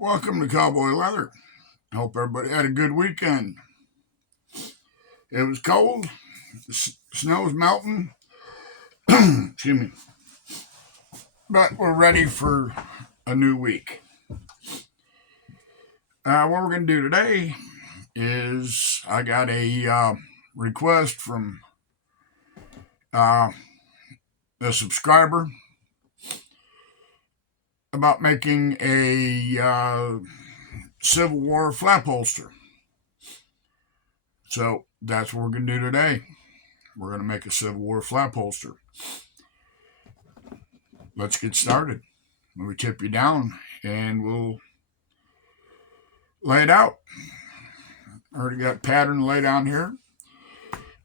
Welcome to Cowboy Leather. Hope everybody had a good weekend. It was cold, snow was melting, excuse me, but we're ready for a new week. What we're going to do today is I got a request from uh, a subscriber about making a Civil War flap holster. So that's what we're going to do today. We're going to make a Civil War flap holster. Let's get started. Let me tip you down and we'll lay it out. Already got pattern laid down here.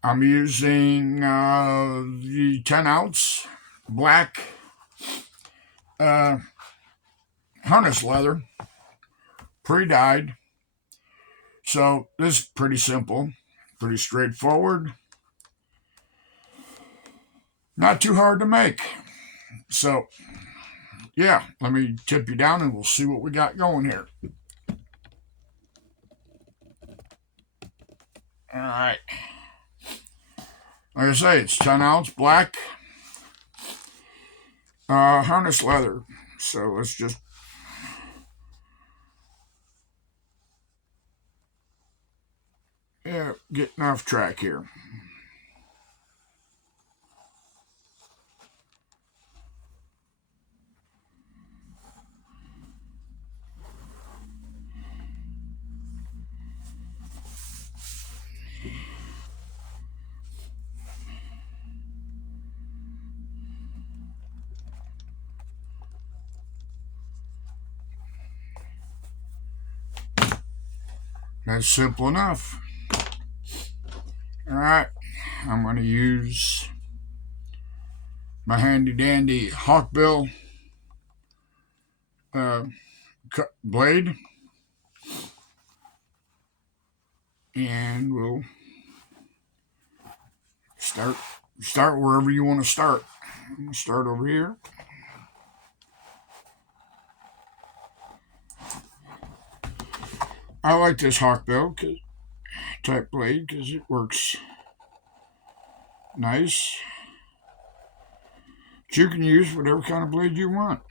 I'm using the 10-ounce black harness leather, pre-dyed. So this is pretty simple, pretty straightforward. Not too hard to make. So, yeah, let me tip you down and we'll see what we got going here. All right. Like I say, it's 10-ounce black harness leather. So let's just getting off track here. That's simple enough. All right, I'm going to use my handy dandy hawkbill blade, and we'll start wherever you want to start. I'm going to start over here. I like this hawkbill type blade because it works nice. But you can use whatever kind of blade you want.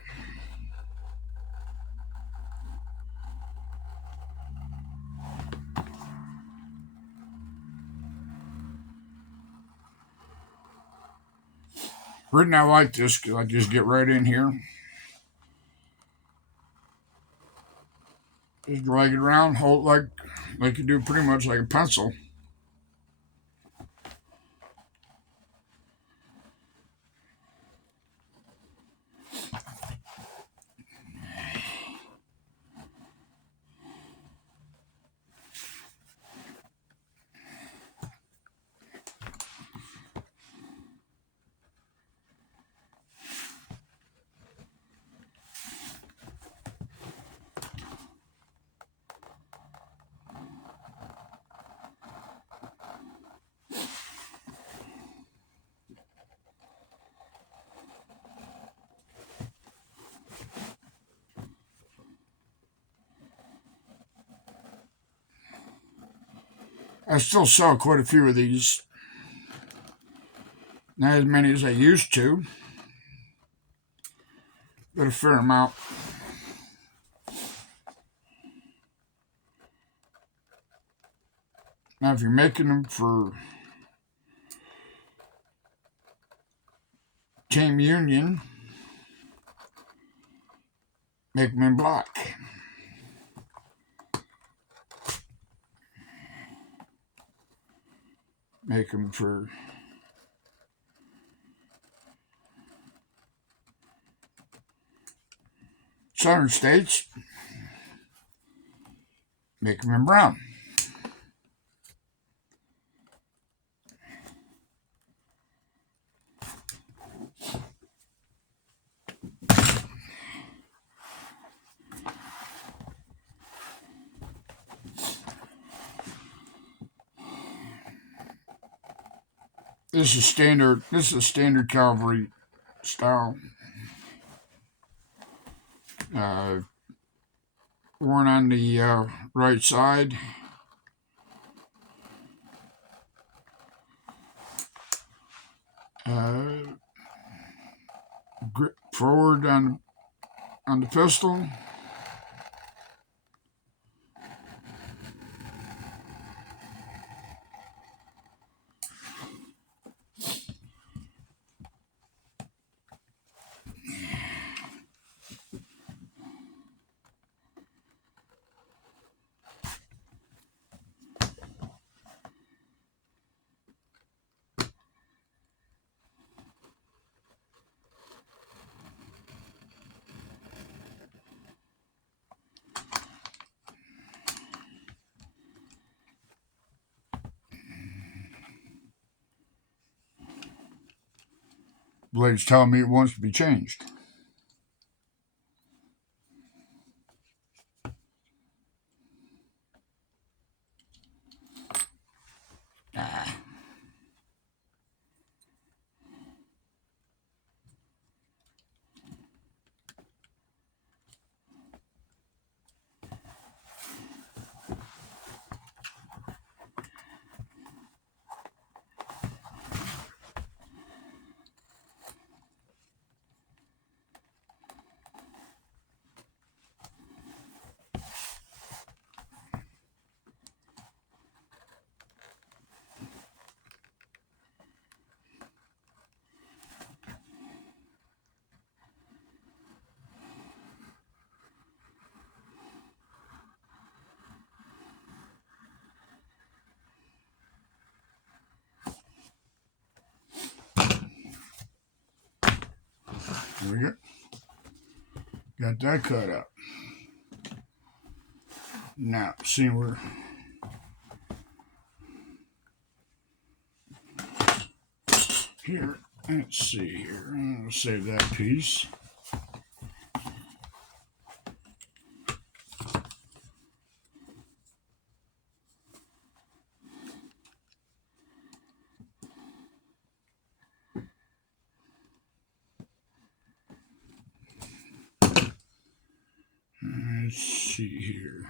Reason I like this because I just get right in here, just drag it around, hold it like you do pretty much like a pencil. I still sell quite a few of these. Not as many as I used to, but a fair amount. Now, if you're making them for Team Union, make them in black. Make them for Southern states, make them in brown. This is standard. This is a standard calvary style one on the right side. Grip forward on the pistol. Blade's telling me it wants to be changed. There we go. Got that cut up. Now, see where here. Let's see here. I'll save that piece. Let's see here.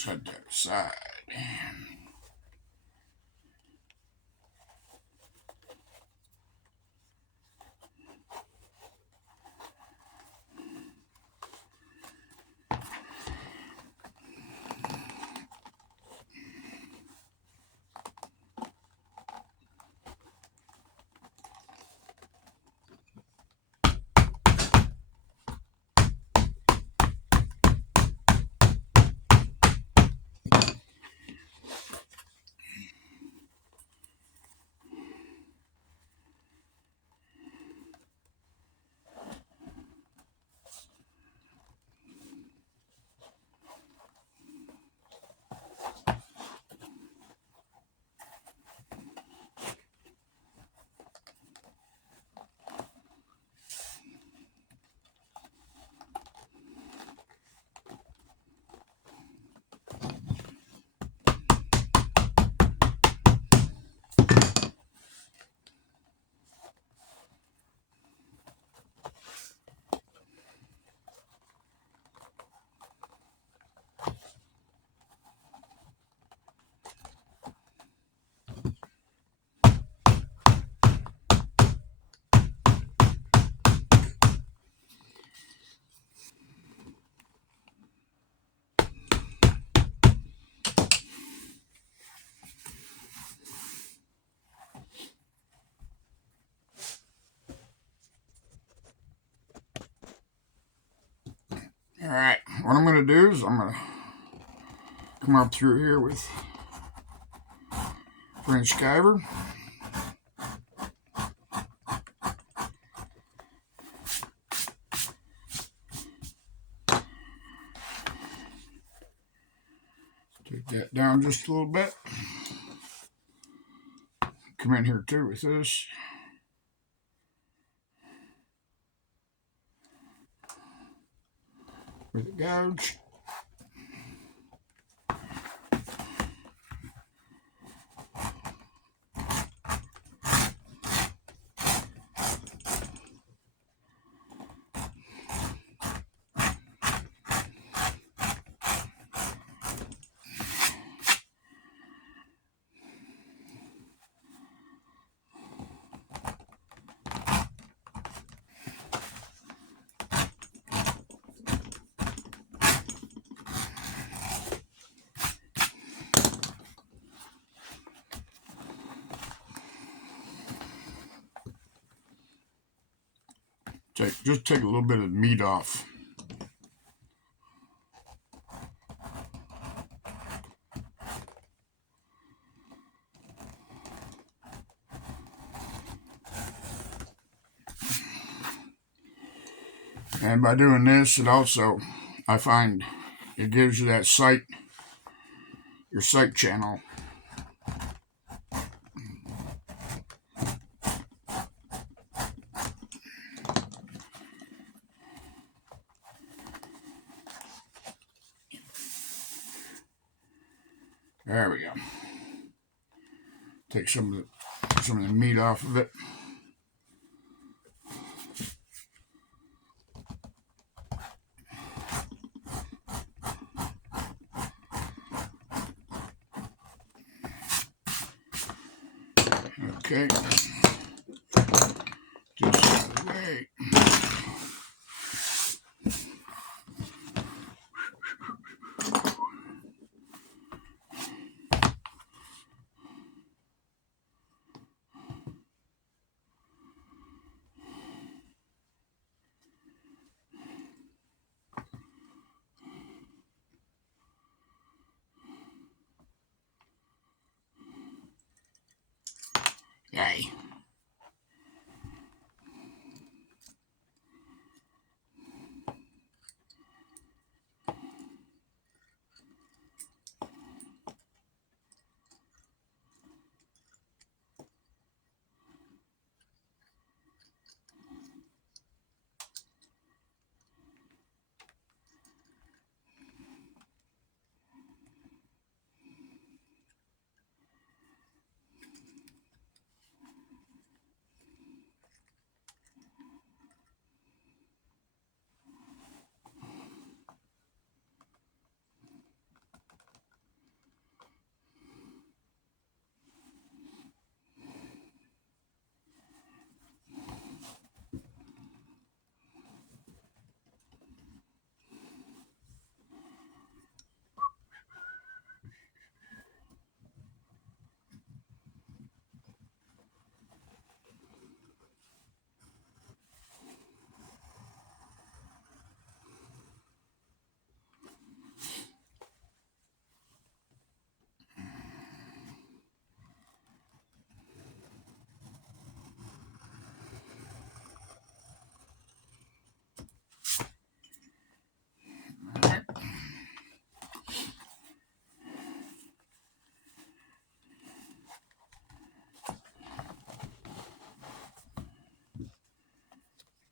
Set that aside. All right, what I'm going to do is I'm going to come up through here with French Skyver. Take that down just a little bit. Come in here too with this. With the gouge. Just take a little bit of meat off. And by doing this, it also, I find, it gives you that sight, your sight channel. There we go. Take some of the meat off of it. Okay. Just out of the way. Yay.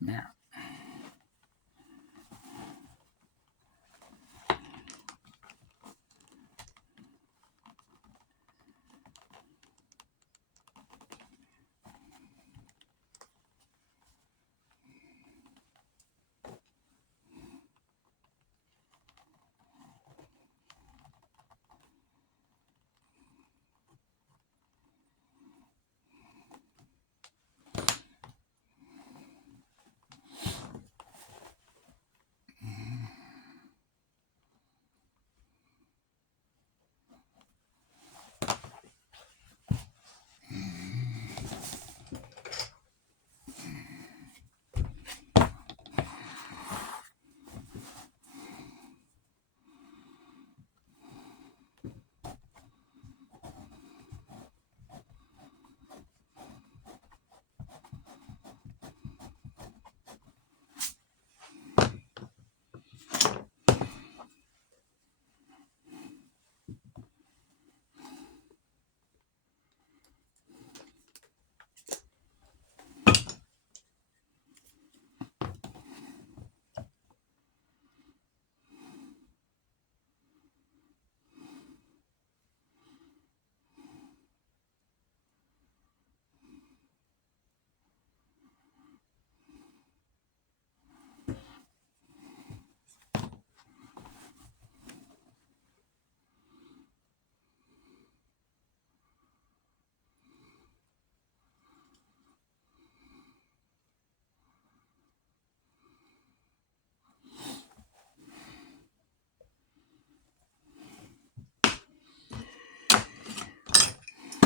Now,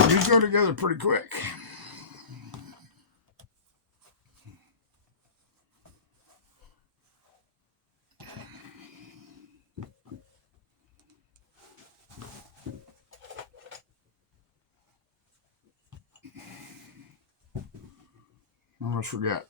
these go together pretty quick. I almost forgot.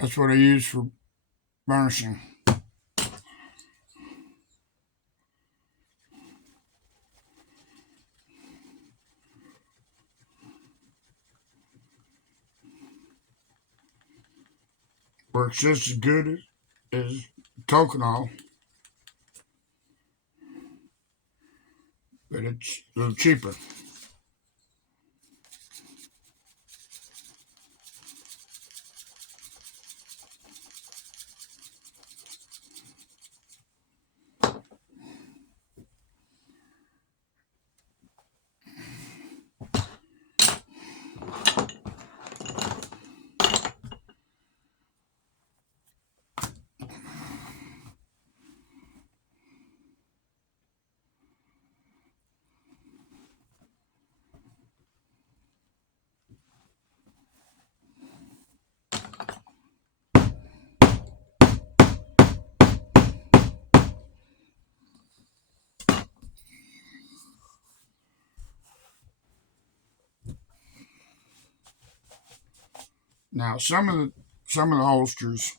That's what I use for burnishing. Works just as good as coconut, but it's a little cheaper. Now, some of the holsters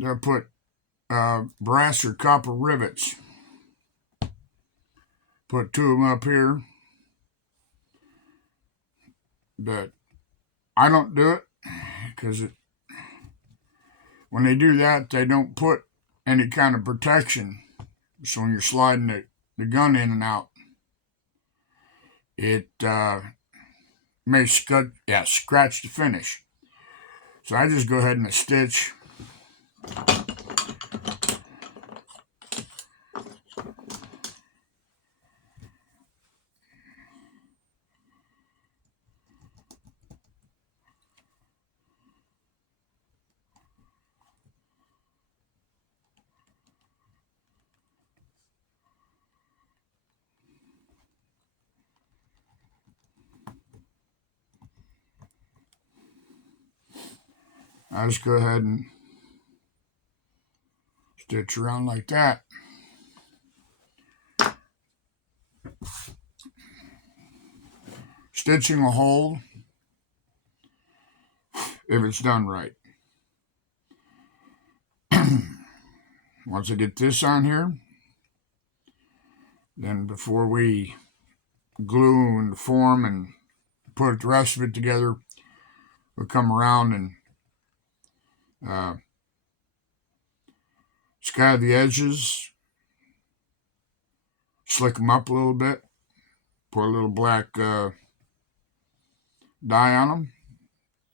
they'll put brass or copper rivets. Put two of them up here. But I don't do it because when they do that, they don't put any kind of protection. So when you're sliding the gun in and out, it may scratch the finish. So I just go ahead and stitch. I just go ahead and stitch around like that. Stitching will hold if it's done right. Once I get this on here, then before we glue and form and put the rest of it together, we'll come around and scab the edges, slick them up a little bit, put a little black dye on them,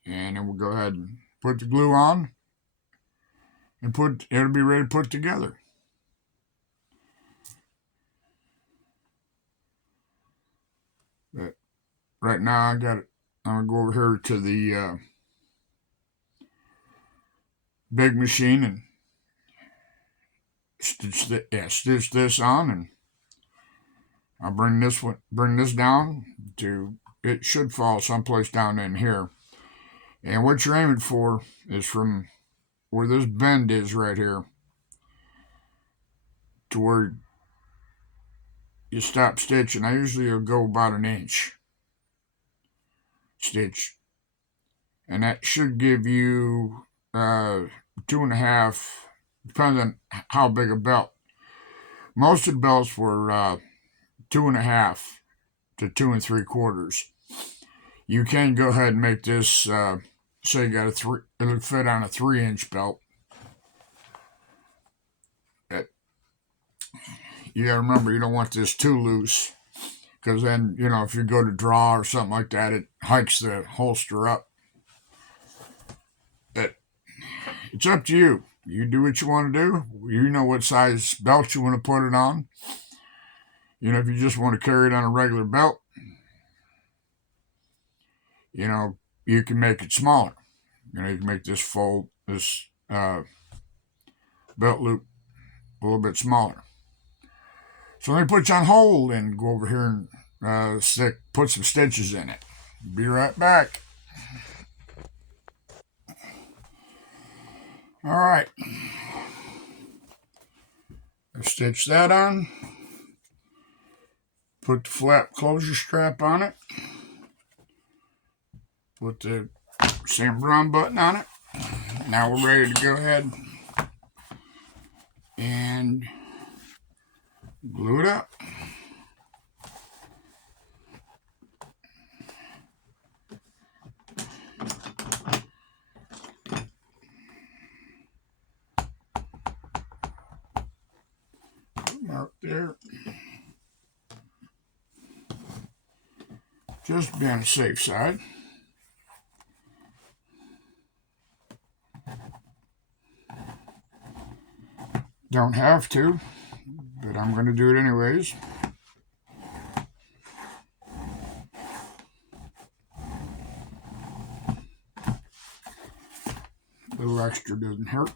and then we'll go ahead and put the glue on and it'll be ready to put together. But right now I'm gonna go over here to the big machine and stitch this on, and I'll bring this down to, it should fall someplace down in here. And what you're aiming for is from where this bend is right here to where you stop stitching. I usually will go about an inch stitch, and that should give you 2.5, depends on how big a belt. Most of the belts were 2.5 to 2 3/4. You can go ahead and make this say you got it'll fit on a 3-inch belt. You gotta remember, you don't want this too loose, because then, if you go to draw or something like that, it hikes the holster up. It's up to you. You do what you want to do. You know what size belt you want to put it on. If you just want to carry it on a regular belt, you can make it smaller. You can make this belt loop a little bit smaller. So let me put you on hold and go over here and put some stitches in it. Be right back. All right. Stitch that on. Put the flap closure strap on it. Put the Sam Brown button on it. Now we're ready to go ahead and glue it up. Mark there. Just be on the safe side. Don't have to, but I'm going to do it anyways. A little extra doesn't hurt.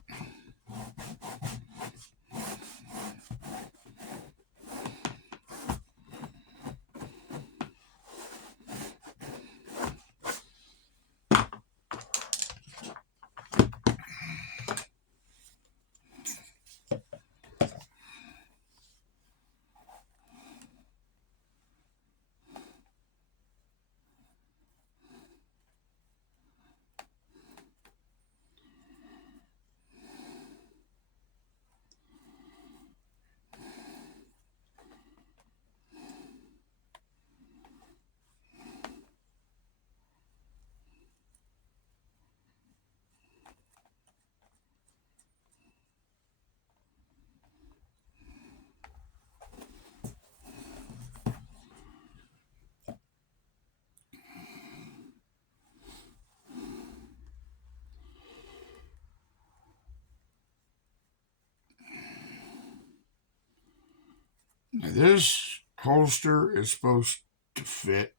Now this holster is supposed to fit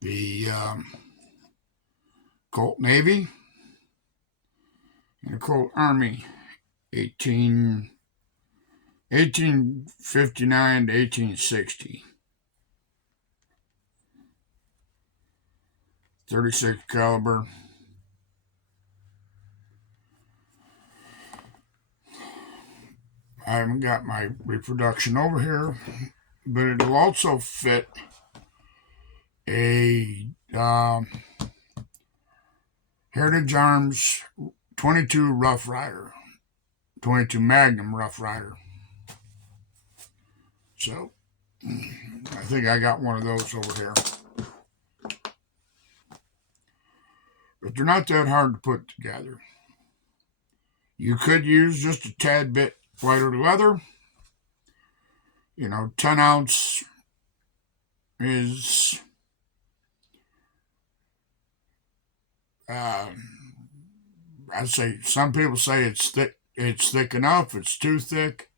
the Colt Navy and the Colt Army 1859 to 1860. 36 caliber. I haven't got my reproduction over here, but it'll also fit a Heritage Arms 22 Rough Rider, 22 Magnum Rough Rider. So I think I got one of those over here. But they're not that hard to put together. You could use just a tad bit lighter leather. 10 ounce is I'd say some people say it's thick. It's thick enough. It's too thick.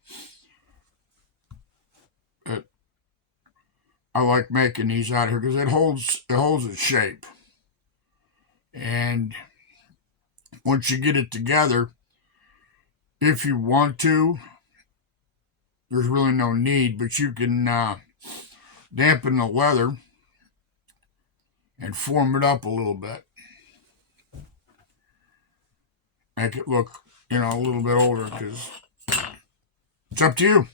I like making these out here because it holds its shape. And once you get it together, if you want to, there's really no need, but you can dampen the leather and form it up a little bit. Make it look, a little bit older, because it's up to you.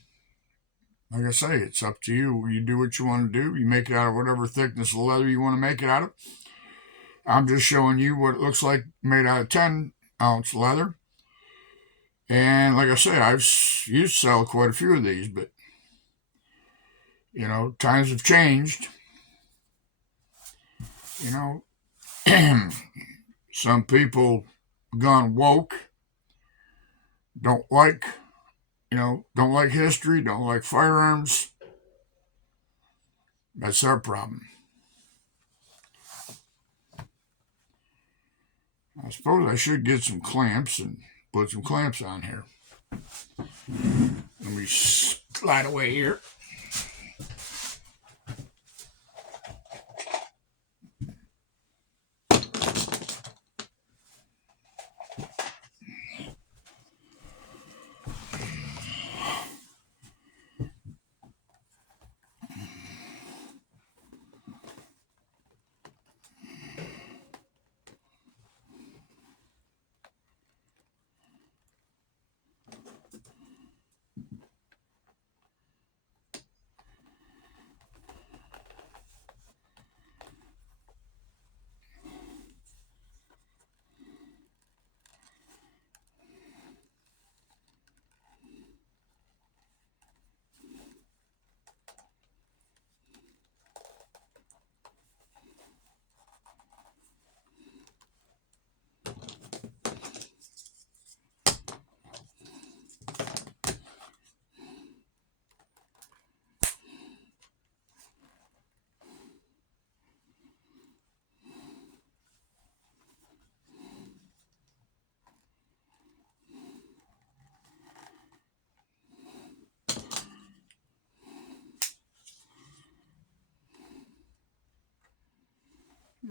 Like I say, it's up to you. You do what you want to do. You make it out of whatever thickness of leather you want to make it out of. I'm just showing you what it looks like made out of 10 ounce leather. And like I say, I've used to sell quite a few of these, but times have changed. Some people gone woke, don't like history, don't like firearms. That's their problem. I suppose I should get some clamps and put some clamps on here. Let me slide away here.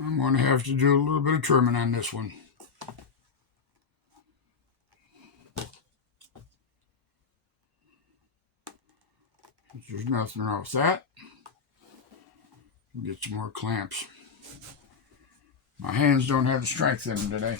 I'm going to have to do a little bit of trimming on this one. There's nothing wrong with that. Get some more clamps. My hands don't have the strength in them today.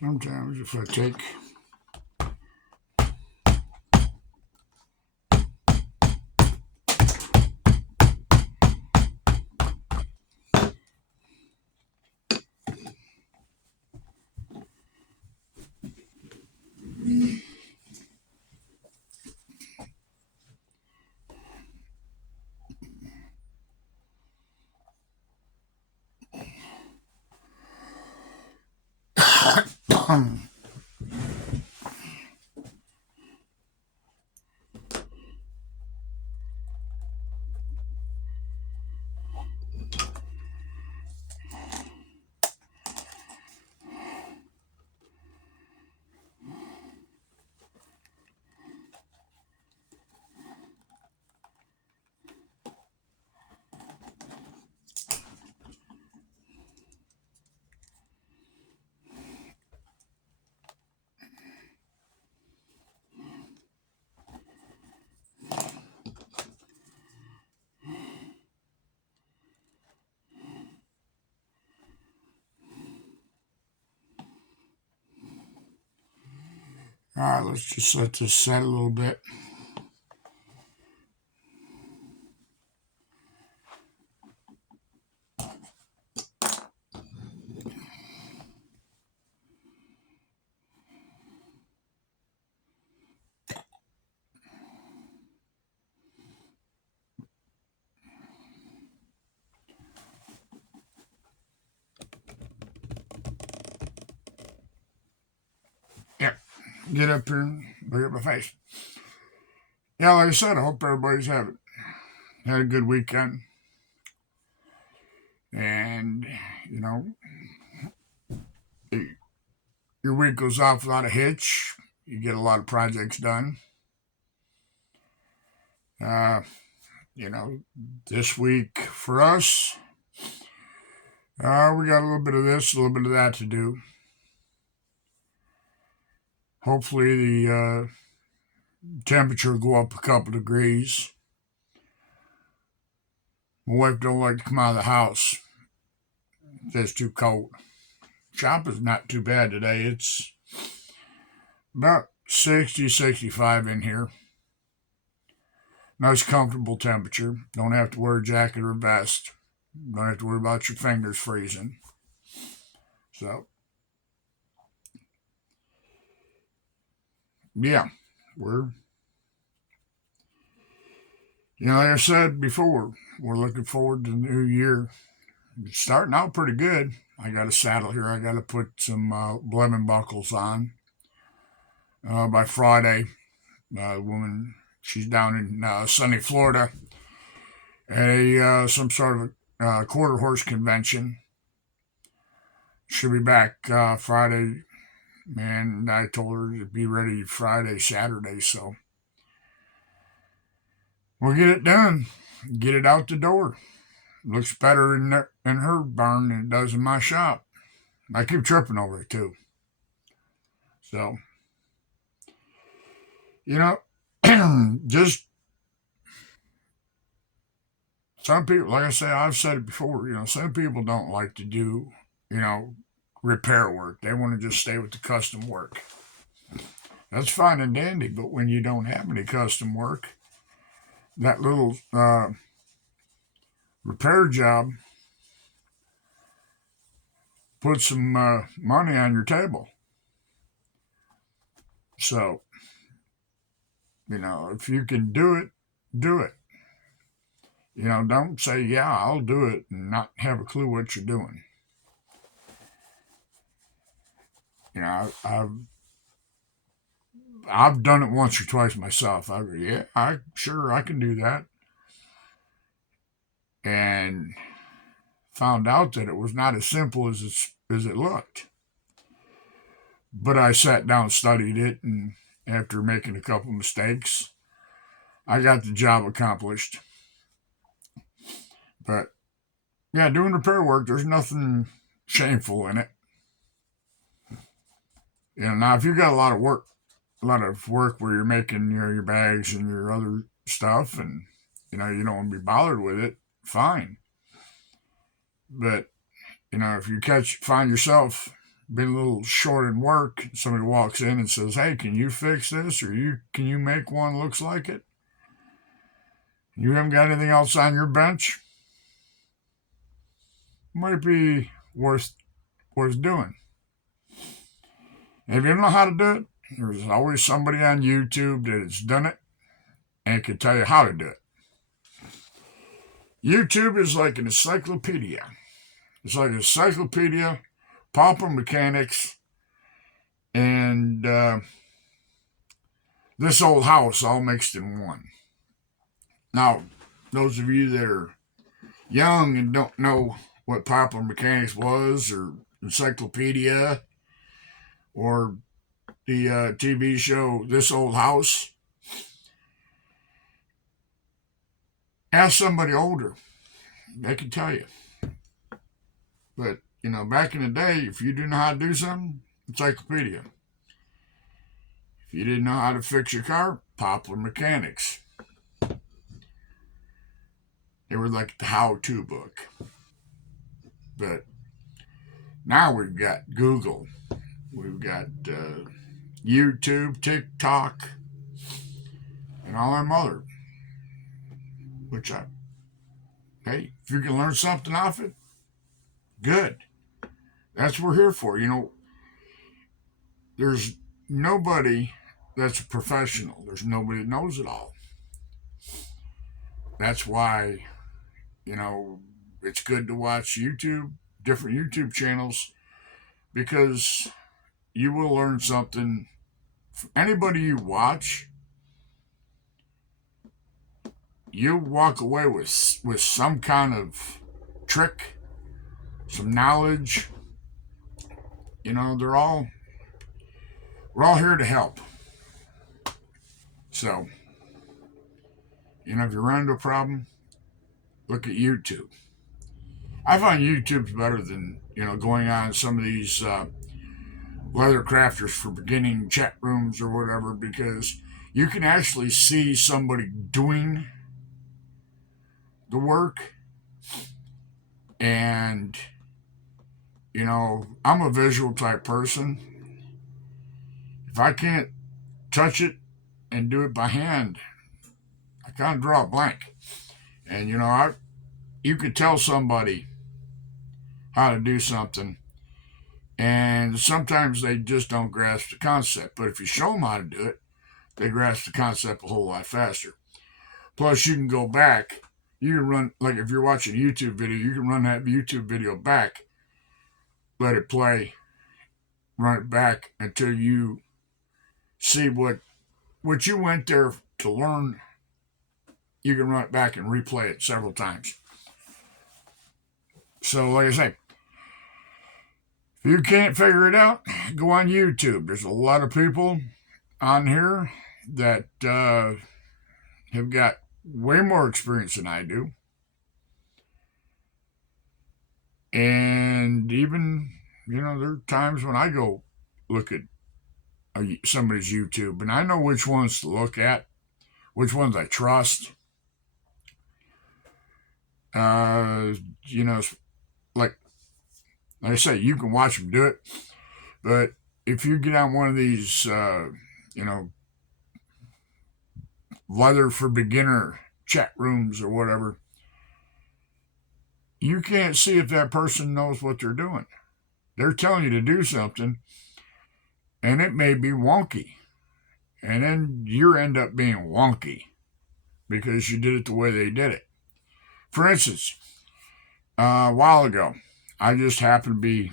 Sometimes if I take all right, let's just let this set a little bit. Yep. Get up here and look at my face. Yeah, like I said, I hope everybody's had a good weekend. And, you know, your week goes off without a hitch. You get a lot of projects done. You know, this week for us, we got a little bit of this, a little bit of that to do. Hopefully the temperature will go up a couple degrees. My wife don't like to come out of the house. It's too cold. Shop is not too bad today. It's about 60, 65 in here. Nice comfortable temperature. Don't have to wear a jacket or vest. Don't have to worry about your fingers freezing. So, yeah, like I said before, we're looking forward to the new year. It's starting out pretty good. I got a saddle here. I got to put some lemon buckles on. By Friday, the woman, she's down in sunny Florida at some sort of quarter horse convention. She'll be back Friday, and I told her to be ready Friday, Saturday, so we'll get it done, get it out the door. It looks better in her barn than it does in my shop. I keep tripping over it too. So, just some people, like I say, I've said it before, some people don't like to do, repair work. They want to just stay with the custom work. That's fine and dandy, but when you don't have any custom work, that little repair job puts some money on your table. So, if you can do it, do it. Don't say, yeah, I'll do it and not have a clue what you're doing. I've done it once or twice myself. I can do that. And found out that it was not as simple as it looked. But I sat down and studied it, and after making a couple mistakes, I got the job accomplished. But yeah, doing repair work, there's nothing shameful in it. Now if you got a lot of work where you're making your bags and your other stuff, and you don't want to be bothered with it, fine. But if you find yourself been a little short in work. Somebody walks in and says, "Hey, can you fix this? Or can you make one that looks like it? You haven't got anything else on your bench? Might be worth doing." And if you don't know how to do it, there's always somebody on YouTube that has done it and can tell you how to do it. YouTube is like an encyclopedia. It's like an encyclopedia, pauper mechanics, and this old house all mixed in one. Now, those of you that are young and don't know what pauper mechanics was, or encyclopedia, or the TV show This Old House, ask somebody older. They can tell you. But, back in the day, if you didn't know how to do something, encyclopedia. If you didn't know how to fix your car, Poplar Mechanics. They were like the how-to book. But now we've got Google. We've got YouTube, TikTok, and all them other. Hey, if you can learn something off it, good. That's what we're here for. There's nobody that's a professional. There's nobody that knows it all. That's why, it's good to watch different YouTube channels, because you will learn something. Anybody you watch, you walk away with some kind of trick, some knowledge. We're all here to help. So, if you run into a problem, look at YouTube. I find YouTube's better than, going on some of these leather crafters for beginning chat rooms or whatever, because you can actually see somebody doing the work. And, I'm a visual type person. If I can't touch it and do it by hand, I kind of draw a blank. And, you could tell somebody how to do something, and sometimes they just don't grasp the concept. But if you show them how to do it, they grasp the concept a whole lot faster. Plus, you can go back. You can run, like if you're watching a YouTube video, you can run that YouTube video back, let it play, run it back until you see what you went there to learn. You can run it back and replay it several times. So, like I say, if you can't figure it out, go on YouTube. There's a lot of people on here that have got way more experience than I do. And even, there are times when I go look at somebody's YouTube, and I know which ones to look at, which ones I trust. Like I say, you can watch them do it, but if you get on one of these, leather for beginner chat rooms or whatever, you can't see if that person knows what they're doing. They're telling you to do something, and it may be wonky, and then you end up being wonky because you did it the way they did it. For instance, a while ago, I just happened to be,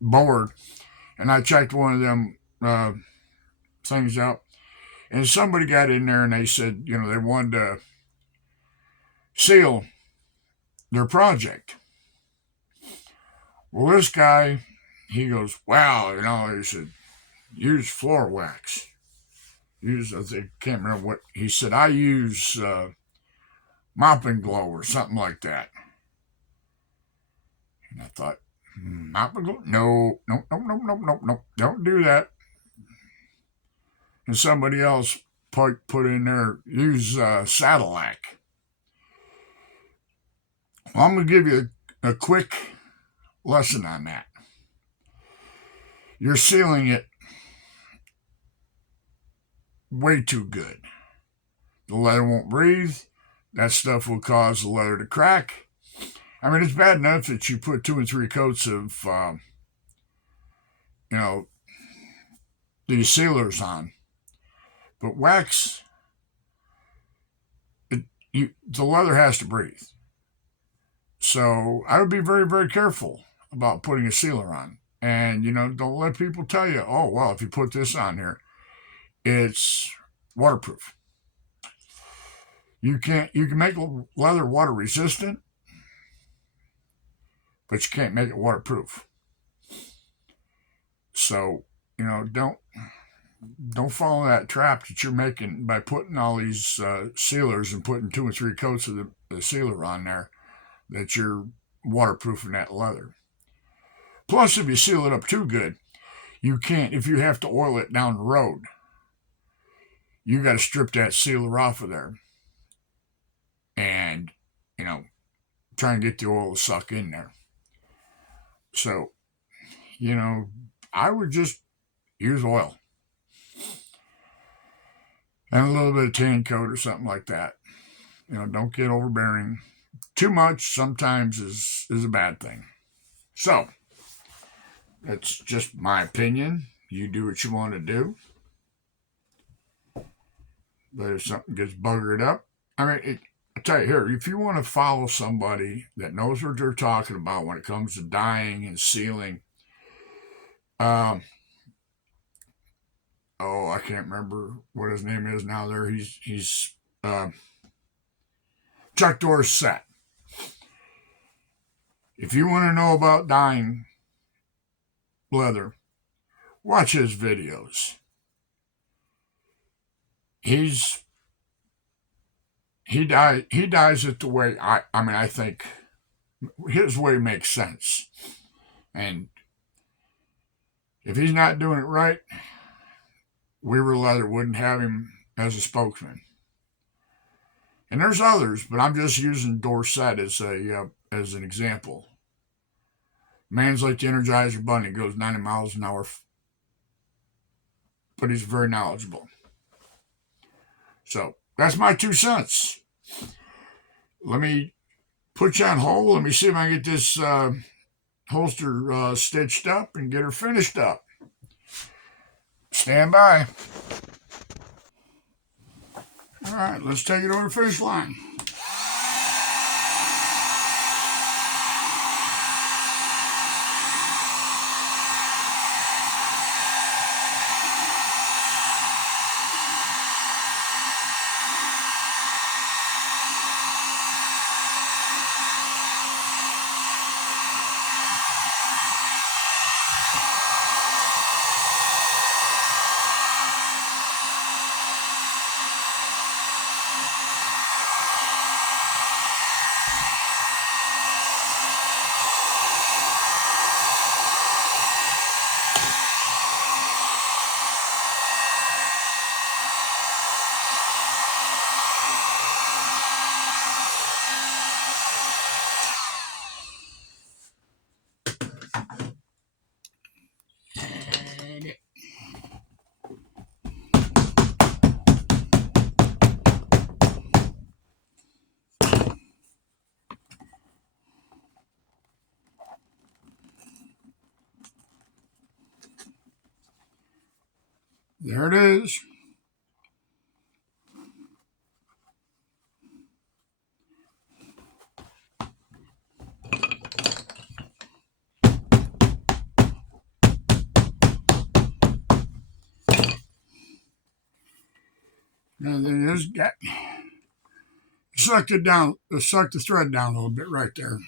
bored, and I checked one of them things out, and somebody got in there and they said, they wanted to seal their project. Well, this guy, he goes, wow, he said, use floor wax. I can't remember what he said. I use mopping glow or something like that. And I thought, mopping glow? No, don't do that. And somebody else put in there, use Sadillac. Well, I'm going to give you a quick lesson on that. You're sealing it way too good. The leather won't breathe. That stuff will cause the leather to crack. I mean, it's bad enough that you put 2 and 3 coats of, you know, these sealers on. But wax, the leather has to breathe. So I would be very, very careful about putting a sealer on. And, don't let people tell you, oh, well, if you put this on here, it's waterproof. You can make leather water resistant, but you can't make it waterproof. So, don't fall in that trap that you're making by putting all these sealers and putting 2 or 3 coats of the sealer on there, that you're waterproofing that leather. Plus, if you seal it up too good, you can't, if you have to oil it down the road, you got to strip that sealer off of there and, try and get the oil to suck in there. So, I would just use oil and a little bit of tan coat or something like that. Don't get overbearing. Too much sometimes is a bad thing. So, that's just my opinion. You do what you want to do. But if something gets buggered up, I tell you here, if you want to follow somebody that knows what they're talking about when it comes to dyeing and sealing, I can't remember what his name is now. There, he's Chuck Dorsett. If you want to know about dyeing leather, watch his videos. He dyes it the way I think his way makes sense. And if he's not doing it right, Weaver Leather wouldn't have him as a spokesman. And there's others, but I'm just using Dorsett as an example. Man's like the Energizer Bunny, goes 90 miles an hour, but he's very knowledgeable. So that's my 2 cents. Let me put you on hold. Let me see if I can get this holster stitched up and get her finished up. Stand by. All right, let's take it over the finish line. There it is. And then just suck the thread down a little bit right there.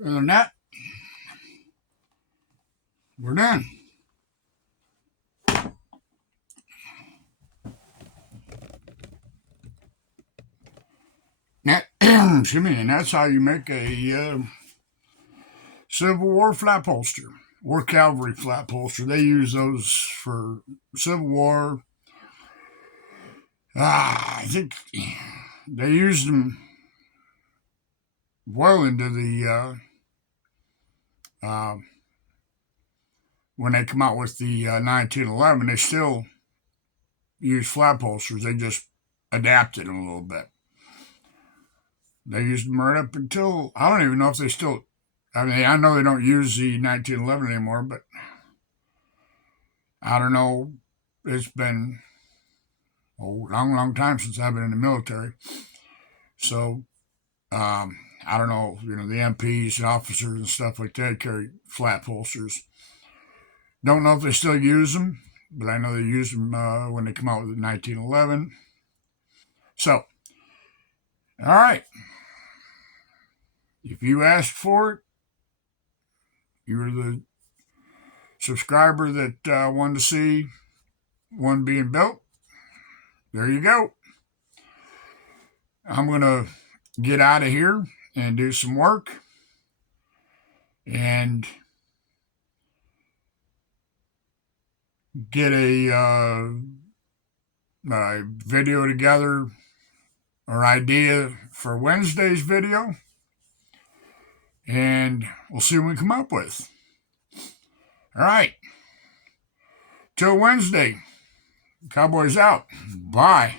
Other than that, we're done. Excuse me, and that's how you make a Civil War flap holster or cavalry flap holster. They use those for Civil War. I think they used them well into the when they come out with the 1911, they still use flap holsters. They just adapted them a little bit. They used them right up until, I don't even know if they still, I mean, I know they don't use the 1911 anymore, but I don't know. It's been a long time since I've been in the military. So, I don't know, the MPs and officers and stuff like that carry flap holsters. Don't know if they still use them, but I know they used them when they come out with the 1911. So, all right. If you asked for it, you were the subscriber that wanted to see one being built. There you go. I'm going to get out of here and do some work and get a video together or idea for Wednesday's video, and we'll see what we come up with. All right. Till Wednesday. Cowboys out. Bye.